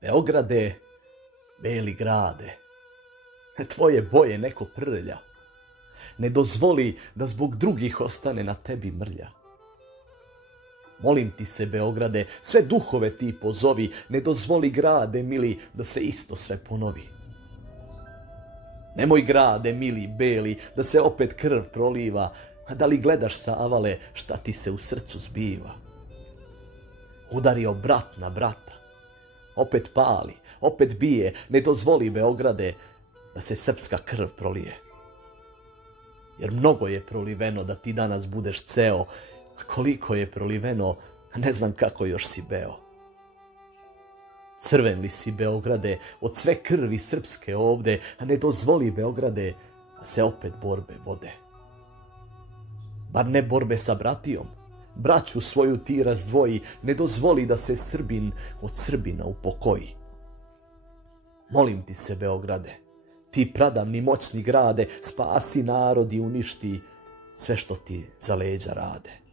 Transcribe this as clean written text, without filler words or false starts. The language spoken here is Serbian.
Beograde, beli grade, tvoje boje neko prlja. Ne dozvoli da zbog drugih ostane na tebi mrlja. Molim ti se, Beograde, sve duhove ti pozovi, ne dozvoli, grade mili, da se isto sve ponovi. Nemoj, grade mili, beli, da se opet krv proliva, a da li gledaš sa avale šta ti se u srcu zbiva? Udario brat na brata, opet pali, opet bije, ne dozvoli, Beograde, da se srpska krv prolije. Jer mnogo je proliveno da ti danas budeš ceo, a koliko je proliveno, ne znam kako još si beo. Crven li si, Beograde, od sve krvi srpske ovde, a ne dozvoli, Beograde, da se opet borbe vode. Bar ne borbe sa bratijom, braću svoju ti razdvoji, ne dozvoli da se Srbin od Srbina upokoji. Molim ti se, Beograde, ti pradavni moćni grade, spasi narod i uništi sve što ti za leđa rade.